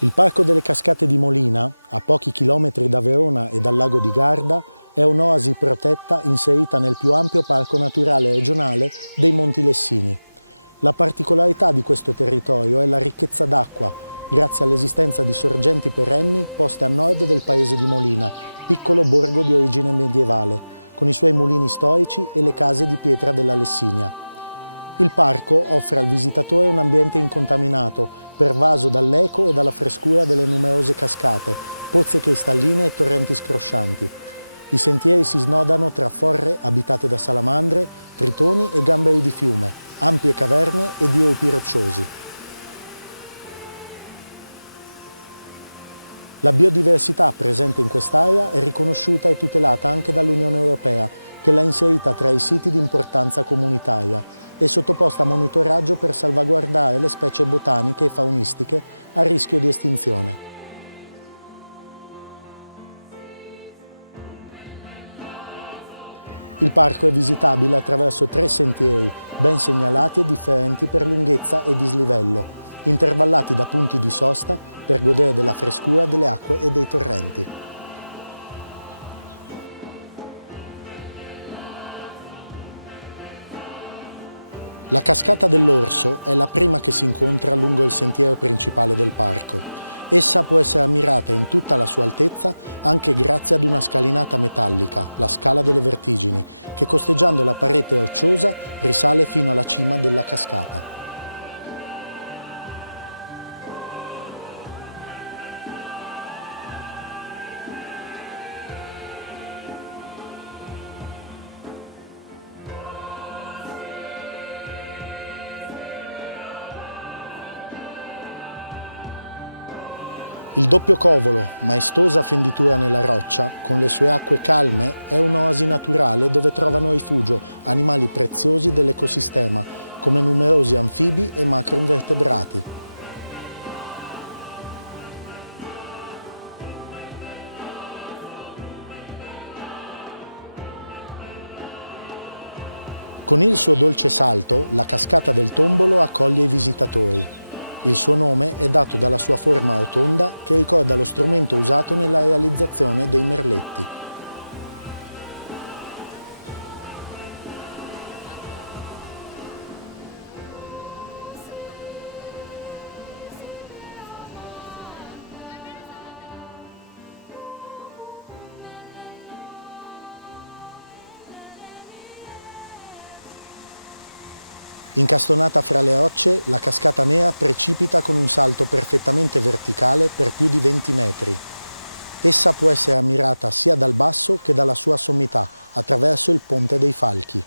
Il Parco delle Cascate di Molina, a pochi chilometri da Verona e dal lago di Garda, è un'oasi protetta inserita nel più ampio parco naturale regionale dei Monti Lessini. La particolarità di questo territorio è la ricchezza d'acqua, grazie all'esistenza di sorgenti perenni poste a nord del paese di Molina, piccolo borgo di origine medievale, con i suoi mulini storici e le case di pietra della Lessinia. Il parco offre al visitatore un ambiente incontaminato, pervaso dall'eco e dalla frescura delle numerose cascate, pozze cristalline e torrenti scroscianti. I sentieri si snodano tra forre abitate da salamandre, tritoni e gamberi di fiume, ampie caverne e diruppi rocciosi. La biodiversità presente in quest'area è riconosciuta e tutelata anche dall'Unione Europea, che l'ha inserita tra i siti di importanza comunitaria e sottoposta a monitoraggio per salvaguardare le specie botaniche e faunistiche a rischio di estinzione. Il parco è visitabile attraverso 3 sentieri, ben segnalati e differenti per lunghezza e dislivello, intervallati da punti di sosta per godere della frescura delle acque e dei torrenti. La cascata dell'Orso è la prima che si incontra lungo il sentiero principale del parco. Essa può essere ammirata in tutta la sua altezza anche grazie ad una scalinata metallica, la Scala delle Vertigini, che costeggiando la parete rocciosa risale fino alla cima della cascata. Il doppio covolo, maestosa fenditura nella roccia, con le sue acque calme, è un'oasi naturale dove trovano rifugio animali preziosi dell'ecosistema, come numerosi anfibi e macroinvertebrati. Con il suo dolce salto, la cascata del Tombolo accoglie i visitatori. Il suo nome è dato dalla sua forma rotonda che ricorda lo strumento usato nella realizzazione dei merletti. Incastonata fra le rocce, la cascata nera precipita con un salto perfettamente verticale per più di 20 metri. Essa può essere ammirata sia dal basso che dalla sua sommità, attraverso il Ponte dei Falchi.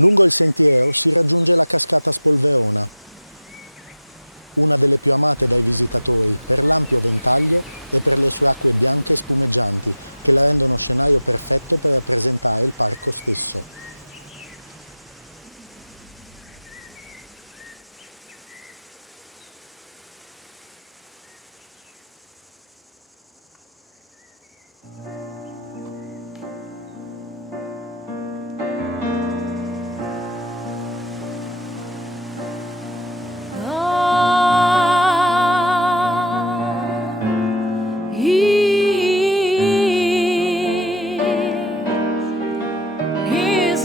Lungo il sentiero si raggiunge la cascata Spolverona, una delle più amate dai visitatori per l'ampio ventaglio e per le sue acque bianche e spumeggianti che la rendono scenario perfetto per rappresentare il parco stesso. He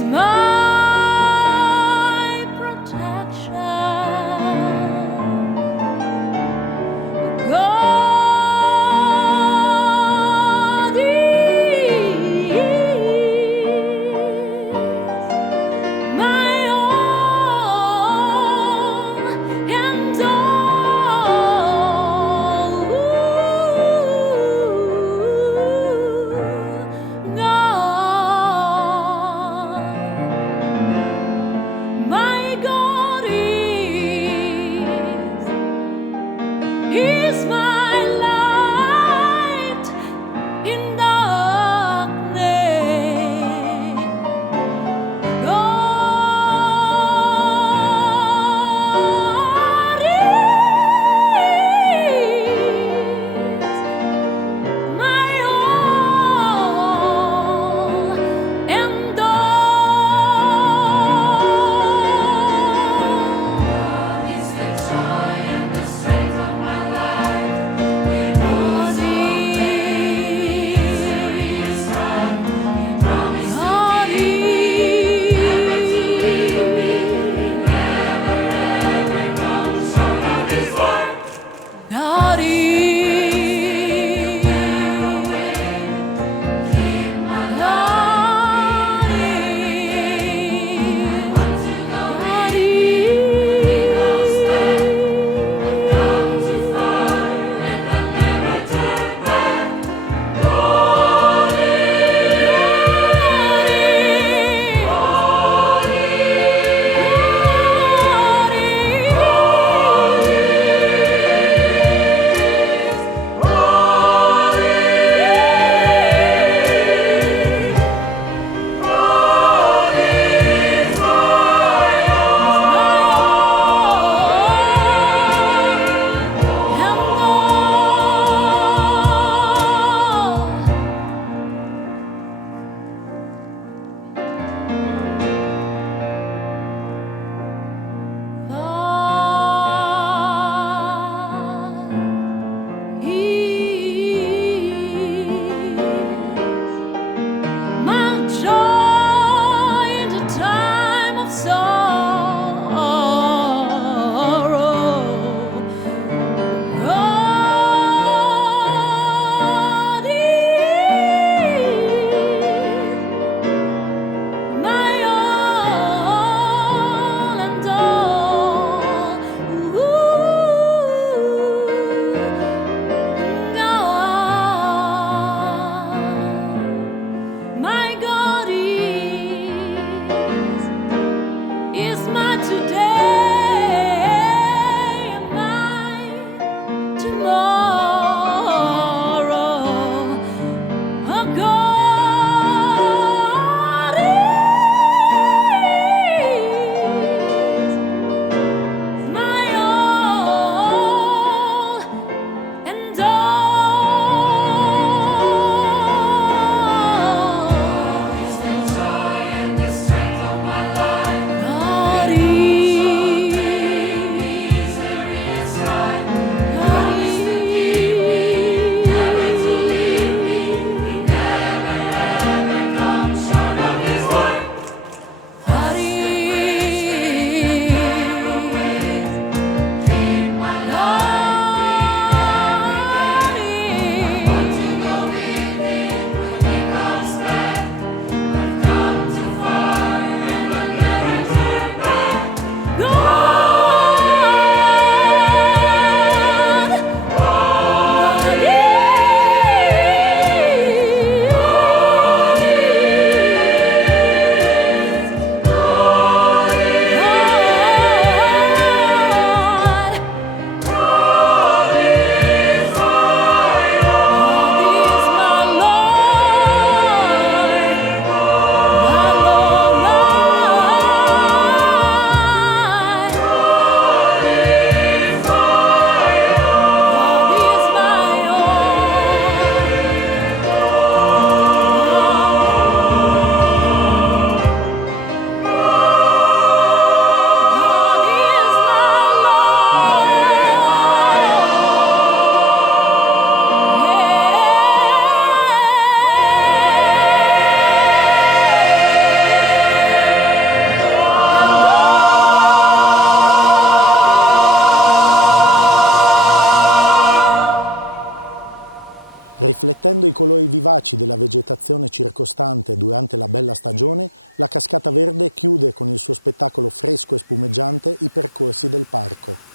Riflettendo i colori vivaci della vegetazione circostante durante la bella stagione, la Cascata Verde chiude con il suo spettacolo fresco e spumeggiante i percorsi del parco.